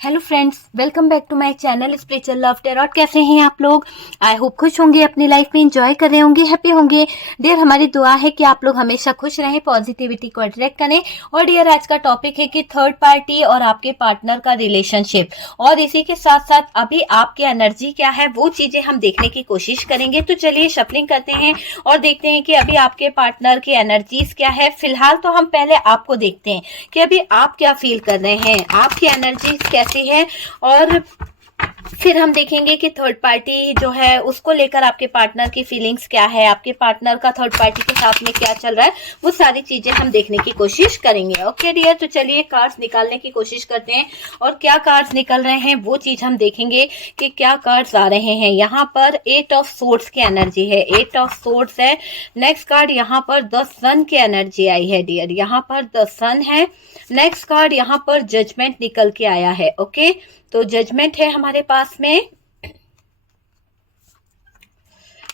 Hello friends, welcome back to my channel spiritual love tarot. कैसे हैं आप लोग? आई होप खुश होंगे, अपनी लाइफ में एंजॉय कर रहे होंगे, हैप्पी होंगे। डियर, हमारी दुआ है कि आप लोग हमेशा खुश रहें, पॉजिटिविटी को अट्रैक्ट करें। और डियर, आज का टॉपिक है कि थर्ड पार्टी और आपके पार्टनर का रिलेशनशिप, और इसी के साथ साथ अभी आपकी एनर्जी क्या है वो चीजें हम देखने की कोशिश करेंगे। तो चलिए शफलिंग करते हैं और देखते हैं कि अभी आपके पार्टनर की एनर्जीज क्या है। फिलहाल तो हम पहले आपको देखते हैं कि अभी आप क्या फील कर रहे हैं, आपकी एनर्जीज कैसी है, और फिर हम देखेंगे कि थर्ड पार्टी जो है उसको लेकर आपके पार्टनर की फीलिंग्स क्या है, आपके पार्टनर का थर्ड पार्टी के साथ में क्या चल रहा है, वो सारी चीजें हम देखने की कोशिश करेंगे। ओके डियर, तो चलिए कार्ड्स निकालने की कोशिश करते हैं और क्या कार्ड्स निकल रहे हैं वो चीज हम देखेंगे कि क्या कार्ड्स आ रहे हैं। यहाँ पर 8 ऑफ सोर्ड्स की एनर्जी है, 8 ऑफ सोर्ड्स है। नेक्स्ट कार्ड यहाँ पर द सन की एनर्जी आई है डियर, यहाँ पर द सन है। नेक्स्ट कार्ड यहाँ पर जजमेंट निकल के आया है। ओके, तो जजमेंट है हमारे पास में।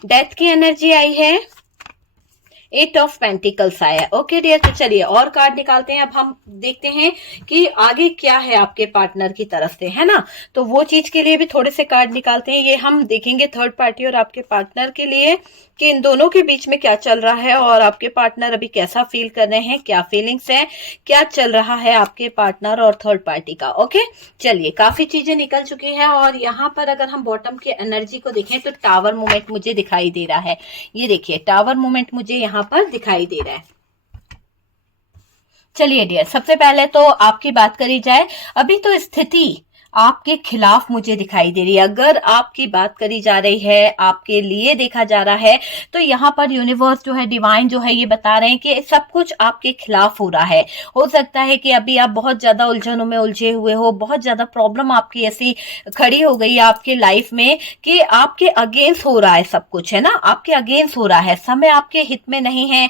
डेथ की एनर्जी आई है, 8 ऑफ पेंटिकल्स आया। ओके डियर, तो चलिए और कार्ड निकालते हैं। अब हम देखते हैं कि आगे क्या है आपके पार्टनर की तरफ से, है ना। तो वो चीज के लिए भी थोड़े से कार्ड निकालते हैं। ये हम देखेंगे थर्ड पार्टी और आपके पार्टनर के लिए कि इन दोनों के बीच में क्या चल रहा है और आपके पार्टनर अभी कैसा फील कर रहे हैं, क्या फीलिंग्स है, क्या चल रहा है आपके पार्टनर और थर्ड पार्टी का। ओके, चलिए काफी चीजें निकल चुकी है। और यहाँ पर अगर हम बॉटम की एनर्जी को देखें तो टावर मूवमेंट मुझे दिखाई दे रहा है। ये देखिए टावर मूवमेंट मुझे यहाँ पर दिखाई दे रहा है। चलिए डियर, सबसे पहले तो आपकी बात करी जाए, अभी तो स्थिति आपके खिलाफ मुझे दिखाई दे रही है। अगर आपकी बात करी जा रही है, आपके लिए देखा जा रहा है, तो यहाँ पर यूनिवर्स जो है, डिवाइन जो है, ये बता रहे हैं कि सब कुछ आपके खिलाफ हो रहा है। हो सकता है कि अभी आप बहुत ज्यादा उलझनों में उलझे हुए हो, बहुत ज्यादा प्रॉब्लम आपकी ऐसी खड़ी हो गई है आपके लाइफ में कि आपके अगेंस्ट हो रहा है सब कुछ, है ना, आपके अगेंस्ट हो रहा है, समय आपके हित में नहीं है।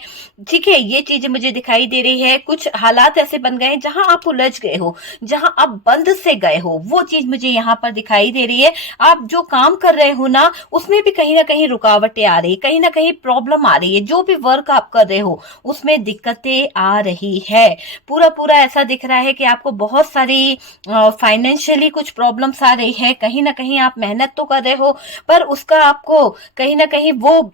ठीक है, ये चीजें मुझे दिखाई दे रही है। कुछ हालात ऐसे बन गए हैं जहां आप उलझ गए हो, जहां आप बंद से गए हो, वो चीज मुझे यहाँ पर दिखाई दे रही है। आप जो काम कर रहे हो ना, उसमें भी कहीं ना कहीं रुकावटें आ रही है, कहीं ना कहीं प्रॉब्लम आ रही है। जो भी वर्क आप कर रहे हो उसमें दिक्कतें आ रही है। पूरा पूरा ऐसा दिख रहा है कि आपको बहुत सारी फाइनेंशियली कुछ प्रॉब्लम्स आ रही है। कहीं ना कहीं आप मेहनत तो कर रहे हो, पर उसका आपको कहीं ना कहीं वो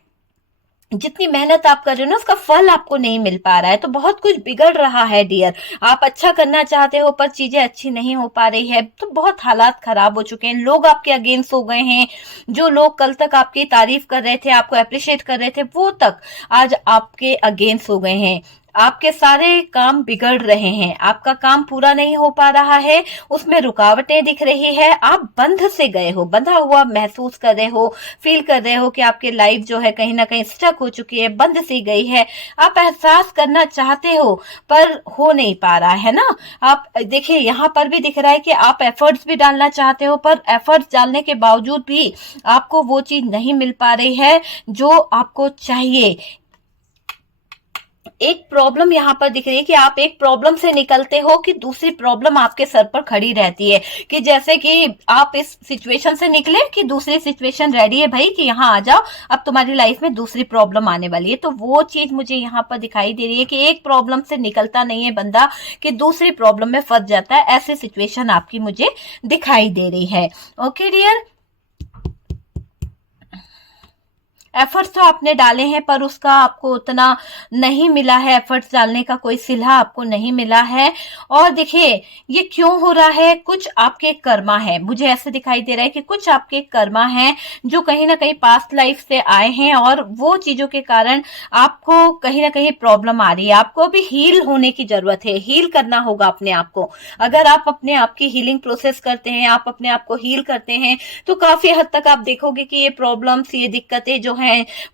जितनी मेहनत आप कर रहे हो ना, उसका फल आपको नहीं मिल पा रहा है। तो बहुत कुछ बिगड़ रहा है डियर। आप अच्छा करना चाहते हो पर चीजें अच्छी नहीं हो पा रही है। तो बहुत हालात खराब हो चुके हैं, लोग आपके अगेंस्ट हो गए हैं। जो लोग कल तक आपकी तारीफ कर रहे थे, आपको अप्रिशिएट कर रहे थे, वो तक आज आपके अगेंस्ट हो गए हैं। आपके सारे काम बिगड़ रहे हैं, आपका काम पूरा नहीं हो पा रहा है, उसमें रुकावटें दिख रही है। आप बंध से गए हो, बंधा हुआ महसूस कर रहे हो, फील कर रहे हो कि आपकी लाइफ जो है कहीं ना कहीं स्टक हो चुकी है, बंद सी गई है। आप एहसास करना चाहते हो पर हो नहीं पा रहा है ना। आप देखिए यहाँ पर भी दिख रहा है कि आप एफर्ट्स भी डालना चाहते हो, पर एफर्ट्स डालने के बावजूद भी आपको वो चीज नहीं मिल पा रही है जो आपको चाहिए। एक प्रॉब्लम यहाँ पर दिख रही है कि आप एक प्रॉब्लम से निकलते हो कि दूसरी प्रॉब्लम आपके सर पर खड़ी रहती है। कि जैसे कि आप इस सिचुएशन से निकले कि दूसरी सिचुएशन रेडी है भाई कि यहाँ आ जाओ, अब तुम्हारी लाइफ में दूसरी प्रॉब्लम आने वाली है। तो वो चीज मुझे यहाँ पर दिखाई दे रही है कि एक प्रॉब्लम से निकलता नहीं है बंदा, कि दूसरी प्रॉब्लम में फंस जाता है। ऐसी सिचुएशन आपकी मुझे दिखाई दे रही है। ओके डियर, एफर्ट्स तो आपने डाले हैं पर उसका आपको उतना नहीं मिला है, एफर्ट्स डालने का कोई सिला आपको नहीं मिला है। और देखिए ये क्यों हो रहा है, कुछ आपके कर्मा है, मुझे ऐसे दिखाई दे रहा है कि कुछ आपके कर्मा हैं जो कहीं ना कहीं पास्ट लाइफ से आए हैं, और वो चीजों के कारण आपको कहीं ना कहीं प्रॉब्लम आ रही है। आपको अभी हील होने की जरूरत है, हील करना होगा अपने आप को। अगर आप अपने आप की हीलिंग प्रोसेस करते हैं, आप अपने आप को हील करते हैं, तो काफी हद तक आप देखोगे कि ये प्रॉब्लम्स, ये दिक्कतें जो हैं,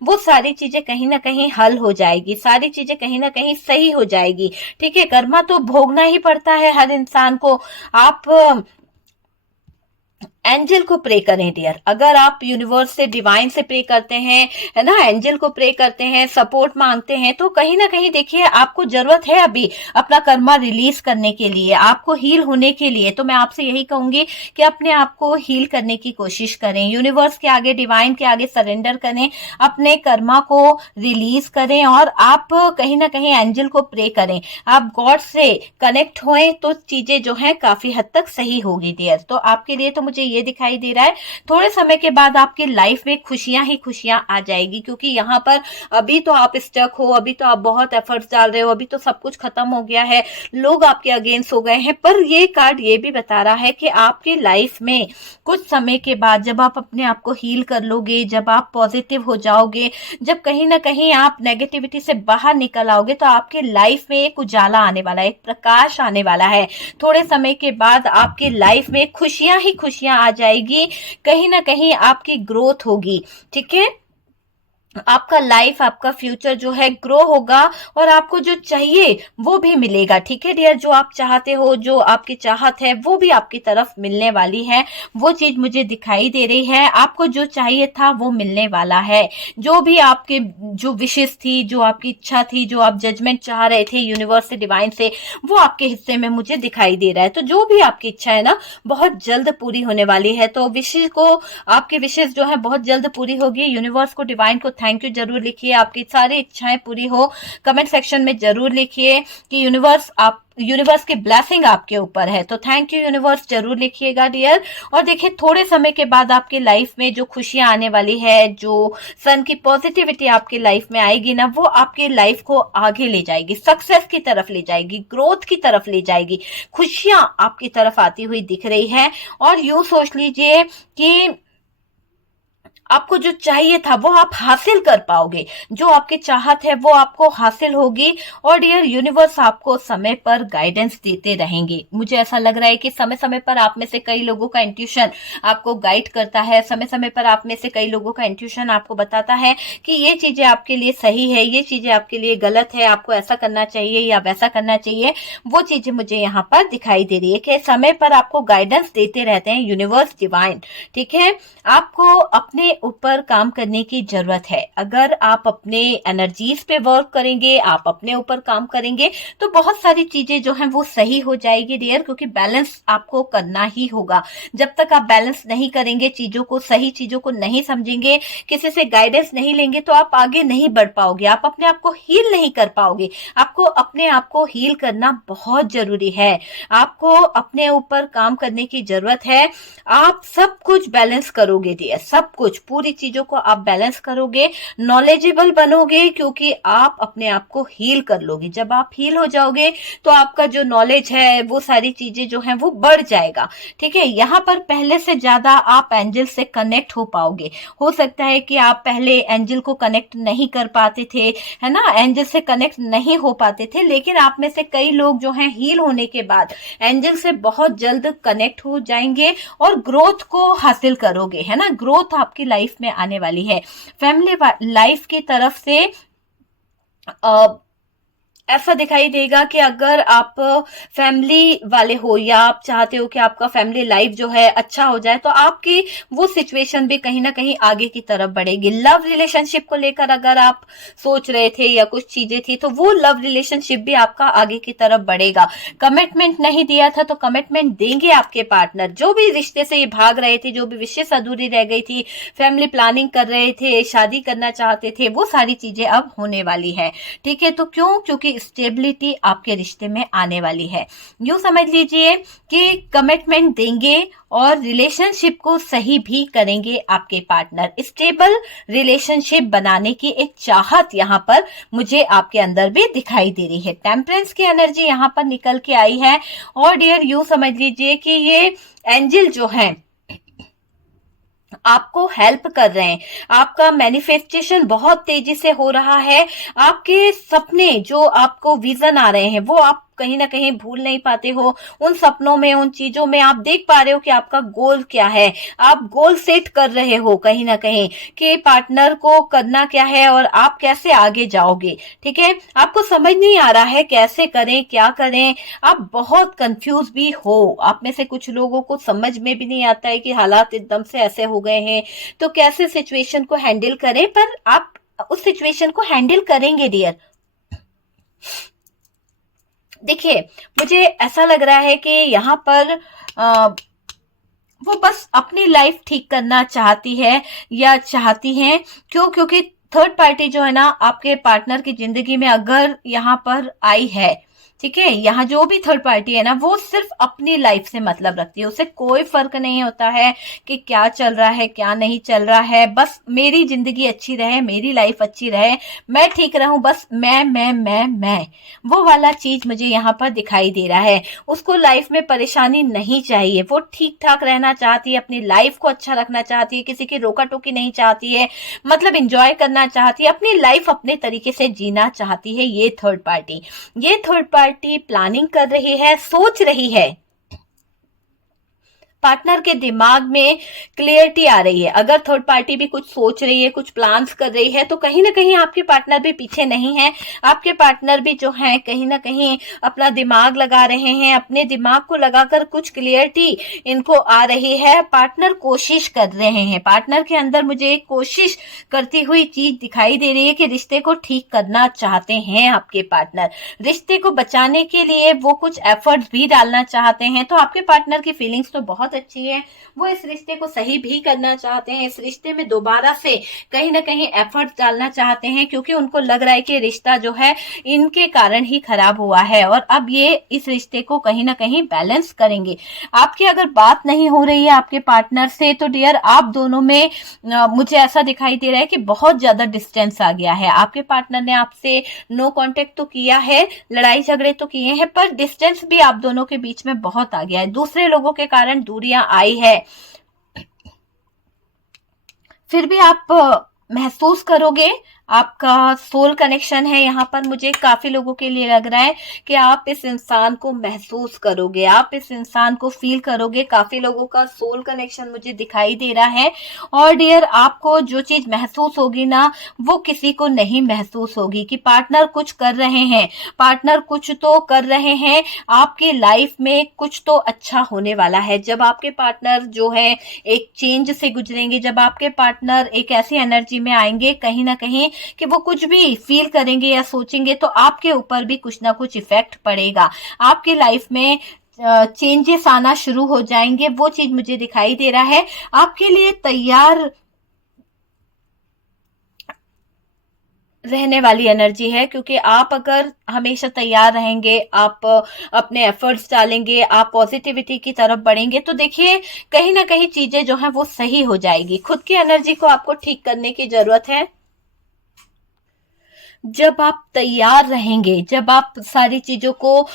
वो सारी चीजें कहीं ना कहीं हल हो जाएगी, सारी चीजें कहीं ना कहीं सही हो जाएगी। ठीक है, कर्मा तो भोगना ही पड़ता है हर इंसान को। आप एंजल को प्रे करें डियर। अगर आप यूनिवर्स से, डिवाइन से प्रे करते हैं, है ना, एंजल को प्रे करते हैं, सपोर्ट मांगते हैं, तो कहीं ना कहीं देखिए आपको जरूरत है अभी अपना कर्मा रिलीज करने के लिए, आपको हील होने के लिए। तो मैं आपसे यही कहूंगी कि अपने आप को हील करने की कोशिश करें, यूनिवर्स के आगे, डिवाइन के आगे सरेंडर करें, अपने कर्मा को रिलीज करें और आप कहीं ना कहीं एंजल को प्रे करें, आप गॉड से कनेक्ट होएं तो चीजें जो है काफी हद तक सही होगी डियर। तो आपके लिए तो मुझे ये दिखाई दे रहा है थोड़े समय के बाद आपकी लाइफ में खुशियां ही खुशियां आ जाएगी, क्योंकि यहाँ पर अभी तो आप स्टक हो, अभी तो आप बहुत एफर्ट्स डाल रहे हो, अभी तो सब कुछ खत्म हो गया है, लोग आपके अगेंस्ट हो गए हैं, पर ये कार्ड ये भी बता रहा है कि आपकी लाइफ में कुछ समय के बाद जब आप अपने आप को हील कर लोगे, जब आप पॉजिटिव हो जाओगे, जब कहीं ना कहीं आप नेगेटिविटी से बाहर निकल आओगे, तो आपकी लाइफ में एक उजाला आने वाला है, एक प्रकाश आने वाला है। थोड़े समय के बाद आपकी लाइफ में खुशियां ही खुशियां आ जाएगी, कहीं ना कहीं आपकी ग्रोथ होगी, ठीक है, आपका लाइफ, आपका फ्यूचर जो है ग्रो होगा और आपको जो चाहिए वो भी मिलेगा, ठीक है डियर। जो आप चाहते हो, जो आपकी चाहत है, वो भी आपकी तरफ मिलने वाली है, वो चीज मुझे दिखाई दे रही है। आपको जो चाहिए था वो मिलने वाला है, जो भी आपके जो विशेष थी, जो आपकी इच्छा थी, जो आप जजमेंट चाह रहे थे यूनिवर्स से, डिवाइन से, वो आपके हिस्से में मुझे दिखाई दे रहा है। तो जो भी आपकी इच्छा है ना, बहुत जल्द पूरी होने वाली है। तो विशेष को, आपकी विशेष जो है बहुत जल्द पूरी होगी। यूनिवर्स को, डिवाइन को थैंक यू जरूर लिखिए, आपकी सारी इच्छाएं पूरी हो, कमेंट सेक्शन में जरूर लिखिए कि यूनिवर्स की ब्लेसिंग आपके ऊपर है। तो थैंक यू यूनिवर्स जरूर लिखिएगा डियर। और देखिए थोड़े समय के बाद आपकी लाइफ में जो खुशियां आने वाली है, जो सन की पॉजिटिविटी आपकी लाइफ में आएगी ना, वो आपकी लाइफ को आगे ले जाएगी, सक्सेस की तरफ ले जाएगी, ग्रोथ की तरफ ले जाएगी, खुशियां आपकी तरफ आती हुई दिख रही है। और यूं सोच लीजिए कि आपको जो चाहिए था वो आप हासिल कर पाओगे, जो आपकी चाहत है वो आपको हासिल होगी। और डियर यूनिवर्स आपको समय पर गाइडेंस देते रहेंगे। मुझे ऐसा लग रहा है कि समय समय पर आप में से कई लोगों का इंट्यूशन आपको गाइड करता है, समय समय पर आप में से कई लोगों का इंट्यूशन आपको बताता है कि ये चीजें आपके लिए सही है, ये चीजें आपके लिए गलत है, आपको ऐसा करना चाहिए या वैसा करना चाहिए। वो चीजें मुझे यहाँ पर दिखाई दे रही है कि समय पर आपको गाइडेंस देते रहते हैं यूनिवर्स, डिवाइन, ठीक है। आपको अपने ऊपर काम करने की जरूरत है। अगर आप अपने एनर्जीज पे वर्क करेंगे, आप अपने ऊपर काम करेंगे, तो बहुत सारी चीजें जो हैं वो सही हो जाएगी डियर, क्योंकि बैलेंस आपको करना ही होगा। जब तक आप बैलेंस नहीं करेंगे, चीजों को, सही चीजों को नहीं समझेंगे, किसी से गाइडेंस नहीं लेंगे, तो आप आगे नहीं बढ़ पाओगे, आप अपने आप को हील नहीं कर पाओगे। आपको अपने आप को हील करना बहुत जरूरी है, आपको अपने ऊपर काम करने की जरूरत है। आप सब कुछ बैलेंस करोगे डियर, सब कुछ, पूरी चीजों को आप बैलेंस करोगे, नॉलेजेबल बनोगे, क्योंकि आप अपने आप को हील कर लोगे। जब आप हील हो जाओगे तो आपका जो नॉलेज है, वो सारी चीजें जो हैं वो बढ़ जाएगा, ठीक है। यहाँ पर पहले से ज्यादा आप एंजल से कनेक्ट हो पाओगे। हो सकता है कि आप पहले एंजल को कनेक्ट नहीं कर पाते थे, है ना, एंजल से कनेक्ट नहीं हो पाते थे, लेकिन आप में से कई लोग जो हैं हील होने के बाद एंजल से बहुत जल्द कनेक्ट हो जाएंगे और ग्रोथ को हासिल करोगे, है ना, ग्रोथ आपकी लाइफ में आने वाली है। फैमिली लाइफ की तरफ से ऐसा दिखाई देगा कि अगर आप फैमिली वाले हो या आप चाहते हो कि आपका फैमिली लाइफ जो है अच्छा हो जाए, तो आपकी वो सिचुएशन भी कहीं ना कहीं आगे की तरफ बढ़ेगी। लव रिलेशनशिप को लेकर अगर आप सोच रहे थे या कुछ चीजें थी, तो वो लव रिलेशनशिप भी आपका आगे की तरफ बढ़ेगा। कमिटमेंट नहीं दिया था तो कमिटमेंट देंगे आपके पार्टनर। जो भी रिश्ते से ये भाग रहे थे, जो भी विशेष अधूरी रह गई थी, फैमिली प्लानिंग कर रहे थे, शादी करना चाहते थे, वो सारी चीजें अब होने वाली है, ठीक है। तो क्यों? क्योंकि स्टेबिलिटी आपके रिश्ते में आने वाली है। यूं समझ लीजिए कि कमिटमेंट देंगे और रिलेशनशिप को सही भी करेंगे आपके पार्टनर। स्टेबल रिलेशनशिप बनाने की एक चाहत यहाँ पर मुझे आपके अंदर भी दिखाई दे रही है। टेम्परेंस की एनर्जी यहाँ पर निकल के आई है। और डियर यूं समझ लीजिए कि ये एंजल जो है आपको हेल्प कर रहे हैं, आपका मैनिफेस्टेशन बहुत तेजी से हो रहा है, आपके सपने जो आपको विजन आ रहे हैं वो आप कहीं ना कहीं भूल नहीं पाते हो, उन सपनों में, उन चीजों में आप देख पा रहे हो कि आपका गोल क्या है। आप गोल सेट कर रहे हो कहीं ना कहीं कि पार्टनर को करना क्या है और आप कैसे आगे जाओगे। ठीक है, आपको समझ नहीं आ रहा है कैसे करें, क्या करें, आप बहुत कंफ्यूज भी हो। आप में से कुछ लोगों को समझ में भी नहीं आता है कि हालात एकदम से ऐसे हो गए हैं तो कैसे सिचुएशन को हैंडल करें, पर आप उस सिचुएशन को हैंडल करेंगे डियर। देखिए, मुझे ऐसा लग रहा है कि यहाँ पर वो बस अपनी लाइफ ठीक करना चाहती है या चाहती हैं। क्यों? क्योंकि थर्ड पार्टी जो है ना आपके पार्टनर की जिंदगी में अगर यहाँ पर आई है, ठीक है, यहाँ जो भी थर्ड पार्टी है ना वो सिर्फ अपनी लाइफ से मतलब रखती है। उसे कोई फर्क नहीं होता है कि क्या चल रहा है क्या नहीं चल रहा है, बस मेरी जिंदगी अच्छी रहे, मेरी लाइफ अच्छी रहे, मैं ठीक रहूं, बस मैं वो वाला चीज मुझे यहाँ पर दिखाई दे रहा है। उसको लाइफ में परेशानी नहीं चाहिए, वो ठीक ठाक रहना चाहती है, अपनी लाइफ को अच्छा रखना चाहती है, किसी की रोका टोकी नहीं चाहती है, मतलब इंजॉय करना चाहती है, अपनी लाइफ अपने तरीके से जीना चाहती है। ये थर्ड पार्टी प्लानिंग कर रही है, सोच रही है, पार्टनर के दिमाग में क्लियरिटी आ रही है। अगर थर्ड पार्टी भी कुछ सोच रही है, कुछ प्लान्स कर रही है, तो कहीं ना कहीं आपके पार्टनर भी पीछे नहीं है। आपके पार्टनर भी जो है कहीं ना कहीं अपना दिमाग लगा रहे हैं, अपने दिमाग को लगाकर कुछ क्लियरिटी इनको आ रही है। पार्टनर कोशिश कर रहे हैं, पार्टनर के अंदर मुझे एक कोशिश करती हुई चीज दिखाई दे रही है कि रिश्ते को ठीक करना चाहते हैं आपके पार्टनर। रिश्ते को बचाने के लिए वो कुछ एफर्ट्स भी डालना चाहते हैं। तो आपके पार्टनर की फीलिंग्स तो बहुत अच्छी है, वो इस रिश्ते को सही भी करना चाहते हैं, इस रिश्ते में दोबारा से कहीं ना कहीं एफर्ट डालना चाहते हैं, क्योंकि उनको लग रहा है कि रिश्ता जो है इनके कारण ही खराब हुआ है और अब ये इस रिश्ते को कहीं ना कहीं बैलेंस करेंगे। आपकी अगर बात नहीं हो रही है आपके पार्टनर से तो डियर आप दोनों में मुझे ऐसा दिखाई दे रहा है कि बहुत ज्यादा डिस्टेंस आ गया है। आपके पार्टनर ने आपसे नो कांटेक्ट तो किया है, लड़ाई झगड़े तो किए हैं, पर डिस्टेंस भी आप दोनों के बीच में बहुत आ गया है। दूसरे लोगों के कारण दूरियां आई है, फिर भी आप महसूस करोगे, आपका सोल कनेक्शन है यहाँ पर। मुझे काफी लोगों के लिए लग रहा है कि आप इस इंसान को महसूस करोगे, आप इस इंसान को फील करोगे। काफी लोगों का सोल कनेक्शन मुझे दिखाई दे रहा है। और डियर आपको जो चीज महसूस होगी ना वो किसी को नहीं महसूस होगी कि पार्टनर कुछ कर रहे हैं, पार्टनर कुछ तो कर रहे हैं, आपकी लाइफ में कुछ तो अच्छा होने वाला है। जब आपके पार्टनर जो है एक चेंज से गुजरेंगे, जब आपके पार्टनर एक ऐसी एनर्जी में आएंगे कहीं ना कहीं कि वो कुछ भी फील करेंगे या सोचेंगे तो आपके ऊपर भी कुछ ना कुछ इफेक्ट पड़ेगा, आपके लाइफ में चेंजेस आना शुरू हो जाएंगे। वो चीज मुझे दिखाई दे रहा है। आपके लिए तैयार रहने वाली एनर्जी है, क्योंकि आप अगर हमेशा तैयार रहेंगे, आप अपने एफर्ट्स डालेंगे, आप पॉजिटिविटी की तरफ बढ़ेंगे, तो देखिए कहीं ना कहीं चीजें जो है वो सही हो जाएगी। खुद की एनर्जी को आपको ठीक करने की जरूरत है। जब आप तैयार रहेंगे, जब आप सारी चीजों को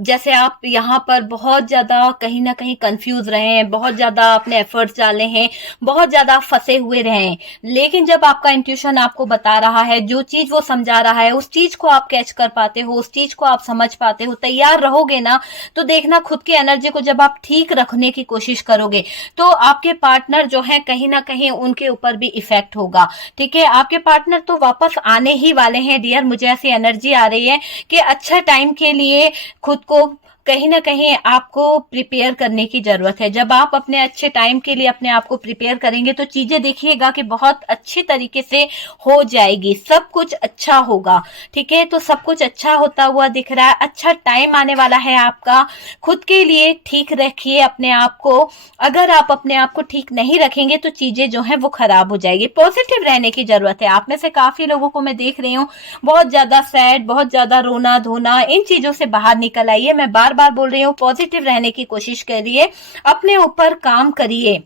जैसे आप यहाँ पर बहुत ज्यादा कहीं ना कहीं कंफ्यूज रहे हैं, बहुत ज्यादा अपने एफर्ट्स डाले हैं, बहुत ज्यादा फंसे हुए रहे हैं, लेकिन जब आपका इंट्यूशन आपको बता रहा है, जो चीज वो समझा रहा है, उस चीज को आप कैच कर पाते हो, उस चीज को आप समझ पाते हो, तैयार रहोगे ना, तो देखना खुद की एनर्जी को जब आप ठीक रखने की कोशिश करोगे तो आपके पार्टनर जो है कहीं ना कहीं उनके ऊपर भी इफेक्ट होगा। ठीक है, आपके पार्टनर तो वापस आने ही वाले हैं डियर। मुझे ऐसी एनर्जी आ रही है कि अच्छा टाइम के लिए खुद को कहीं ना कहीं आपको प्रिपेयर करने की जरूरत है। जब आप अपने अच्छे टाइम के लिए अपने आप को प्रिपेयर करेंगे तो चीजें देखिएगा कि बहुत अच्छी तरीके से हो जाएगी, सब कुछ अच्छा होगा। ठीक है, तो सब कुछ अच्छा होता हुआ दिख रहा है, अच्छा टाइम आने वाला है आपका। खुद के लिए ठीक रखिए अपने आप को। अगर आप अपने आप को ठीक नहीं रखेंगे तो चीजें जो है वो खराब हो जाएगी। पॉजिटिव रहने की जरूरत है। आप में से काफी लोगों को मैं देख रही हूँ बहुत ज्यादा सैड, बहुत ज्यादा रोना धोना, इन चीजों से बाहर निकल आइए। मैं बार बार बोल रही हूँ पॉजिटिव रहने की कोशिश करिए, अपने ऊपर काम करिए।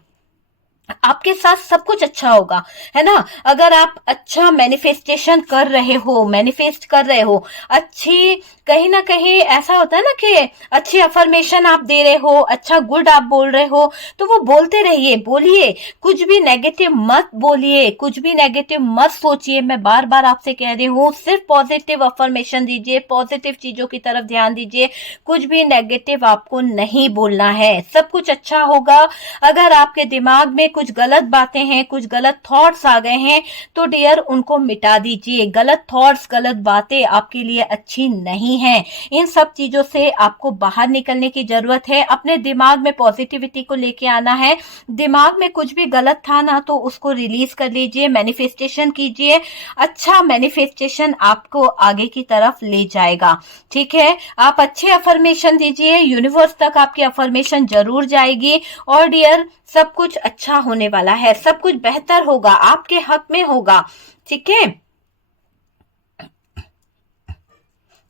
आपके साथ सब कुछ अच्छा होगा, है ना। अगर आप अच्छा मैनिफेस्टेशन कर रहे हो, मैनिफेस्ट कर रहे हो, अच्छी, कहीं ना कहीं ऐसा होता है ना कि अच्छी अफर्मेशन आप दे रहे हो, अच्छा गुड आप बोल रहे हो, तो वो बोलते रहिए, बोलिए, कुछ भी नेगेटिव मत बोलिए, कुछ भी नेगेटिव मत सोचिए। मैं बार बार आपसे कह रही हूँ, सिर्फ पॉजिटिव अफर्मेशन दीजिए, पॉजिटिव चीजों की तरफ ध्यान दीजिए, कुछ भी नेगेटिव आपको नहीं बोलना है, सब कुछ अच्छा होगा। अगर आपके दिमाग में कुछ गलत बातें हैं, कुछ गलत थॉट्स आ गए हैं, तो डियर उनको मिटा दीजिए। गलत थॉट्स, गलत बातें आपके लिए अच्छी नहीं है। इन सब चीजों से आपको बाहर निकलने की जरूरत है। अपने दिमाग में पॉजिटिविटी को लेके आना है। दिमाग में कुछ भी गलत था ना, तो उसको रिलीज कर लीजिए, मैनिफेस्टेशन कीजिए। अच्छा मैनिफेस्टेशन आपको आगे की तरफ ले जाएगा, ठीक है। आप अच्छे अफर्मेशन दीजिए, यूनिवर्स तक आपकी अफर्मेशन जरूर जाएगी। और डियर सब कुछ अच्छा होने वाला है, सब कुछ बेहतर होगा, आपके हक में होगा, ठीक है।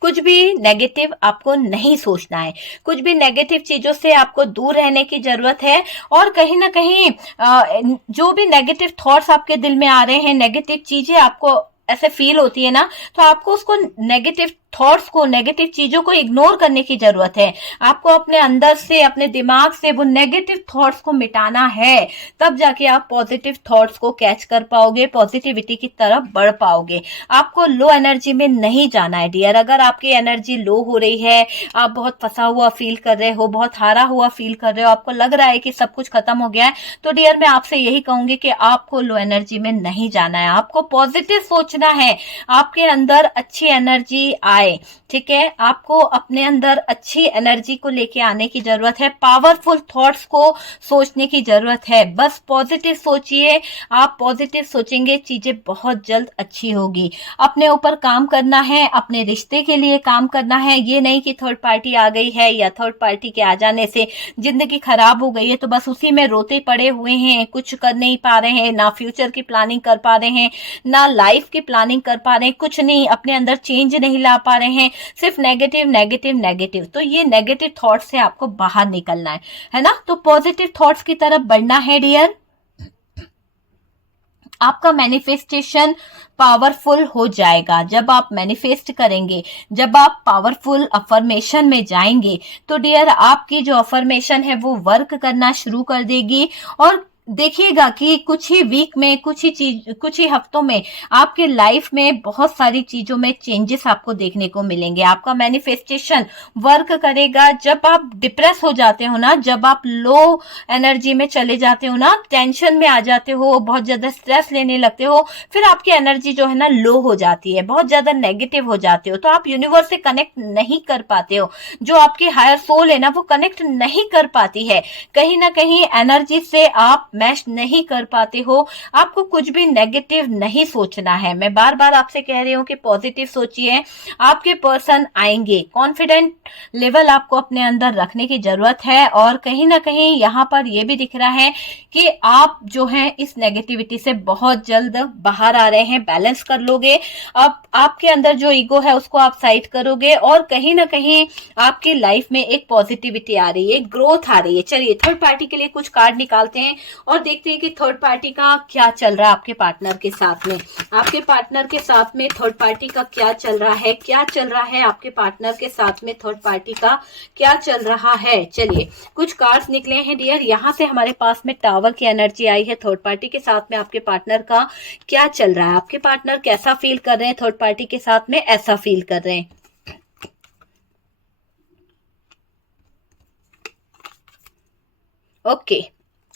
कुछ भी नेगेटिव आपको नहीं सोचना है, कुछ भी नेगेटिव चीजों से आपको दूर रहने की जरूरत है। और कहीं ना कहीं जो भी नेगेटिव थॉट्स आपके दिल में आ रहे हैं, नेगेटिव चीजें आपको ऐसे फील होती है ना, तो आपको उसको, नेगेटिव थॉट्स को, नेगेटिव चीजों को इग्नोर करने की जरूरत है। आपको अपने अंदर से, अपने दिमाग से वो नेगेटिव थॉट्स को मिटाना है, तब जाके आप पॉजिटिव थॉट्स को कैच कर पाओगे, पॉजिटिविटी की तरफ बढ़ पाओगे। आपको लो एनर्जी में नहीं जाना है डियर। अगर आपकी एनर्जी लो हो रही है, आप बहुत फंसा हुआ फील कर रहे हो, बहुत हारा हुआ फील कर रहे हो, आपको लग रहा है कि सब कुछ खत्म हो गया है, तो डियर मैं आपसे यही कहूंगी कि आपको लो एनर्जी में नहीं जाना है, आपको पॉजिटिव सोचना है, आपके अंदर अच्छी एनर्जी आए, ठीक है। आपको अपने अंदर अच्छी एनर्जी को लेके आने की जरूरत है, पावरफुल थॉट्स को सोचने की जरूरत है। बस पॉजिटिव सोचिए, आप पॉजिटिव सोचेंगे, चीजें बहुत जल्द अच्छी होगी। अपने ऊपर काम करना है, अपने रिश्ते के लिए काम करना है। ये नहीं कि थर्ड पार्टी आ गई है या थर्ड पार्टी के आ जाने से जिंदगी खराब हो गई है तो बस उसी में रोते पड़े हुए हैं, कुछ कर नहीं पा रहे हैं, ना फ्यूचर की प्लानिंग कर पा रहे हैं, ना लाइफ की प्लानिंग कर पा रहे हैं, कुछ नहीं, अपने अंदर चेंज नहीं ला पा रहे हैं, सिर्फ नेगेटिव नेगेटिव नेगेटिव। तो ये नेगेटिव थॉट्स से आपको बाहर निकलना है ना। तो पॉजिटिव थॉट्स की तरफ बढ़ना है डियर। आपका मैनिफेस्टेशन पावरफुल हो जाएगा जब आप मैनिफेस्ट करेंगे, जब आप पावरफुल अफर्मेशन में जाएंगे, तो डियर आपकी जो अफर्मेशन है वो वर्क करना शुरू कर देगी। और देखिएगा कि कुछ ही वीक में, कुछ ही हफ्तों में आपके लाइफ में बहुत सारी चीजों में चेंजेस आपको देखने को मिलेंगे। आपका मैनिफेस्टेशन वर्क करेगा। जब आप डिप्रेस हो जाते हो ना, जब आप लो एनर्जी में चले जाते हो ना, टेंशन में आ जाते हो, बहुत ज्यादा स्ट्रेस लेने लगते हो, फिर आपकी एनर्जी जो है ना लो हो जाती है, बहुत ज्यादा नेगेटिव हो जाते हो, तो आप यूनिवर्स से कनेक्ट नहीं कर पाते हो। जो आपकी हायर सोल है ना, वो कनेक्ट नहीं कर पाती है, कहीं ना कहीं एनर्जी से आप मैच नहीं कर पाते हो। आपको कुछ भी नेगेटिव नहीं सोचना है। मैं बार बार आपसे कह रही हूँ कि पॉजिटिव सोचिए, आपके पर्सन आएंगे। कॉन्फिडेंट लेवल आपको अपने अंदर रखने की जरूरत है। और कहीं ना कहीं यहाँ पर यह भी दिख रहा है कि आप जो है इस नेगेटिविटी से बहुत जल्द बाहर आ रहे हैं, बैलेंस कर लोगे। अब आपके अंदर जो ईगो है उसको आप साइड करोगे और कहीं ना कहीं आपकी लाइफ में एक पॉजिटिविटी आ रही है, ग्रोथ आ रही है। चलिए थर्ड पार्टी के लिए कुछ कार्ड निकालते हैं और देखते हैं कि थर्ड पार्टी का क्या चल रहा है आपके पार्टनर के साथ में। आपके पार्टनर के साथ में थर्ड पार्टी का क्या चल रहा है, क्या चल रहा है आपके पार्टनर के साथ में, थर्ड पार्टी का क्या चल रहा है। चलिए कुछ कार्ड्स निकले हैं डियर। यहाँ से हमारे पास में टावर की एनर्जी आई है। थर्ड पार्टी के साथ में आपके पार्टनर का क्या चल रहा है, आपके पार्टनर कैसा फील कर रहे हैं थर्ड पार्टी के साथ में, ऐसा फील कर रहे हैं। ओके,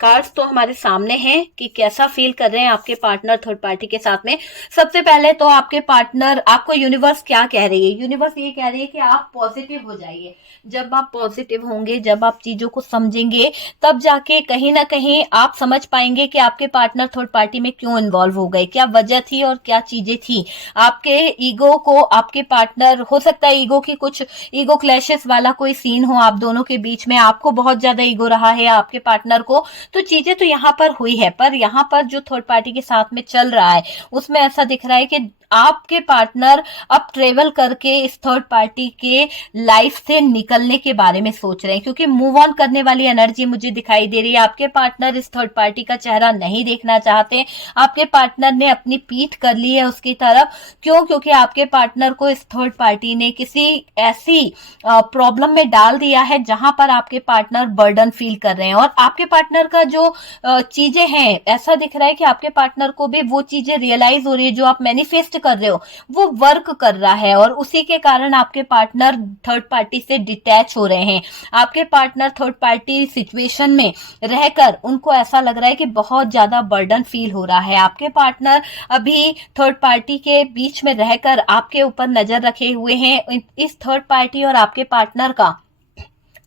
कार्ड्स तो हमारे सामने हैं कि कैसा फील कर रहे हैं आपके पार्टनर थर्ड पार्टी के साथ में। सबसे पहले तो आपके पार्टनर, आपको यूनिवर्स क्या कह रही है, यूनिवर्स ये कह रही है कि आप पॉजिटिव हो जाइए। जब आप पॉजिटिव होंगे, जब आप चीजों को समझेंगे, तब जाके कहीं ना कहीं आप समझ पाएंगे कि आपके पार्टनर थर्ड पार्टी में क्यों इन्वॉल्व हो गए, क्या वजह थी और क्या चीजें थी। आपके ईगो को आपके पार्टनर, हो सकता है ईगो की कुछ, ईगो क्लैशेस वाला कोई सीन हो आप दोनों के बीच में, आपको बहुत ज्यादा ईगो रहा है आपके पार्टनर को, तो चीजें तो यहाँ पर हुई है, पर यहाँ पर जो थर्ड पार्टी के साथ में चल रहा है उसमें ऐसा दिख रहा है कि आपके पार्टनर अब ट्रेवल करके इस थर्ड पार्टी के लाइफ से निकलने के बारे में सोच रहे हैं, क्योंकि मूव ऑन करने वाली एनर्जी मुझे दिखाई दे रही है। आपके पार्टनर इस थर्ड पार्टी का चेहरा नहीं देखना चाहते। आपके पार्टनर ने अपनी पीठ कर ली है उसकी तरफ। क्यों? क्योंकि आपके पार्टनर को इस थर्ड पार्टी ने किसी ऐसी प्रॉब्लम में डाल दिया है जहां पर आपके पार्टनर बर्डन फील कर रहे हैं। और आपके पार्टनर का जो चीजें हैं, ऐसा दिख रहा है कि आपके पार्टनर को भी वो चीजें रियलाइज हो रही है जो आप मैनिफेस्ट कर रहे हो, वो वर्क कर रहा है, और उसी के कारण आपके पार्टनर थर्ड पार्टी से डिटैच हो रहे हैं। आपके पार्टनर थर्ड पार्टी सिचुएशन में रहकर उनको ऐसा लग रहा है कि बहुत ज्यादा बर्डन फील हो रहा है। आपके पार्टनर अभी थर्ड पार्टी के बीच में रहकर आपके ऊपर नजर रखे हुए हैं। इस थर्ड पार्टी और आपके पार्टनर का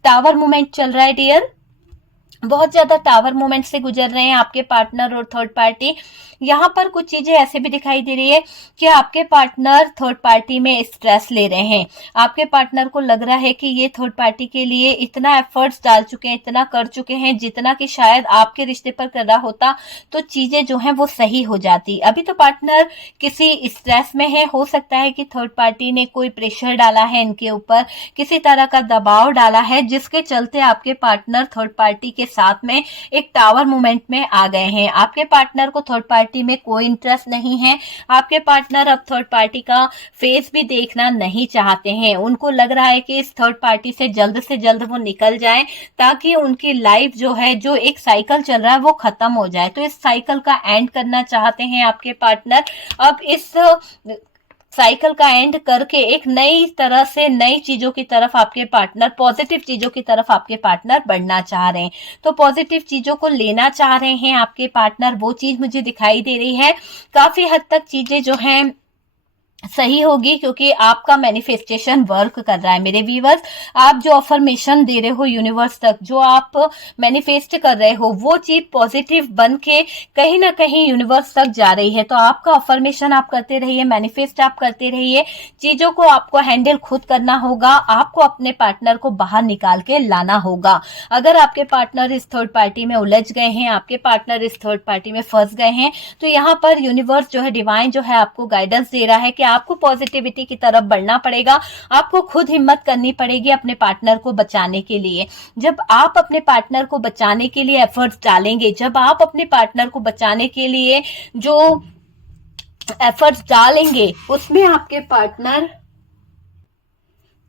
टावर मूवमेंट चल रहा है डियर। बहुत ज्यादा टावर मोमेंट से गुजर रहे हैं आपके पार्टनर और थर्ड पार्टी। यहाँ पर कुछ चीजें ऐसे भी दिखाई दे रही है कि आपके पार्टनर थर्ड पार्टी में स्ट्रेस ले रहे हैं। आपके पार्टनर को लग रहा है कि ये थर्ड पार्टी के लिए इतना एफर्ट्स डाल चुके हैं, इतना कर चुके हैं, जितना कि शायद आपके रिश्ते पर कर रहा होता तो चीजें जो हैं वो सही हो जाती। अभी तो पार्टनर किसी स्ट्रेस में है। हो सकता है कि थर्ड पार्टी ने कोई प्रेशर डाला है इनके ऊपर, किसी तरह का दबाव डाला है, जिसके चलते आपके पार्टनर थर्ड पार्टी के साथ में एक टावर मूवमेंट में आ गए हैं। आपके पार्टनर को थर्ड पार्टी में कोई इंटरेस्ट नहीं है। आपके पार्टनर अब थर्ड पार्टी का फेस भी देखना नहीं चाहते हैं। उनको लग रहा है कि इस थर्ड पार्टी से जल्द वो निकल जाएं, ताकि उनकी लाइफ जो है, जो एक साइकिल चल रहा है, वो खत्म हो जाए। तो इस साइकिल का एंड करना चाहते हैं आपके पार्टनर। अब इस साइकिल का एंड करके एक नई तरह से नई चीजों की तरफ आपके पार्टनर, पॉजिटिव चीजों की तरफ आपके पार्टनर बढ़ना चाह रहे हैं। तो पॉजिटिव चीजों को लेना चाह रहे हैं आपके पार्टनर, वो चीज मुझे दिखाई दे रही है। काफी हद तक चीजें जो हैं सही होगी, क्योंकि आपका मैनिफेस्टेशन वर्क कर रहा है मेरे व्यूअर्स। आप जो अफर्मेशन दे रहे हो यूनिवर्स तक, जो आप मैनिफेस्ट कर रहे हो, वो चीज पॉजिटिव बन के कहीं ना कहीं यूनिवर्स तक जा रही है। तो आपका अफर्मेशन आप करते रहिए, मैनिफेस्ट आप करते रहिए। चीजों को आपको हैंडल खुद करना होगा। आपको अपने पार्टनर को बाहर निकाल के लाना होगा। अगर आपके पार्टनर इस थर्ड पार्टी में उलझ गए हैं, आपके पार्टनर इस थर्ड पार्टी में फंस गए हैं, तो यहाँ पर यूनिवर्स जो है, डिवाइन जो है, आपको गाइडेंस दे रहा है कि आपको पॉजिटिविटी की तरफ बढ़ना पड़ेगा। आपको खुद हिम्मत करनी पड़ेगी अपने पार्टनर को बचाने के लिए। जब आप अपने पार्टनर को बचाने के लिए एफर्ट्स डालेंगे, जब आप अपने पार्टनर को बचाने के लिए जो एफर्ट्स डालेंगे, उसमें आपके पार्टनर,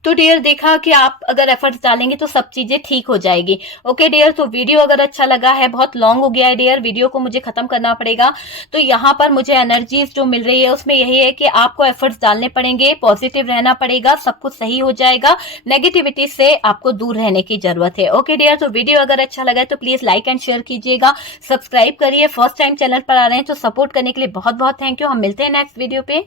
तो डियर देखा कि आप अगर एफर्ट्स डालेंगे तो सब चीजें ठीक हो जाएगी। ओके डियर, तो वीडियो अगर अच्छा लगा है, बहुत लॉन्ग हो गया है डियर, वीडियो को मुझे खत्म करना पड़ेगा। तो यहाँ पर मुझे एनर्जीज जो मिल रही है उसमें यही है कि आपको एफर्ट्स डालने पड़ेंगे, पॉजिटिव रहना पड़ेगा, सब कुछ सही हो जाएगा। नेगेटिविटी से आपको दूर रहने की जरूरत है। ओके डियर, तो वीडियो अगर अच्छा लगा है तो प्लीज लाइक एंड शेयर कीजिएगा, सब्सक्राइब करिए। फर्स्ट टाइम चैनल पर आ रहे हैं तो सपोर्ट करने के लिए बहुत बहुत थैंक यू। हम मिलते हैं नेक्स्ट वीडियो पे।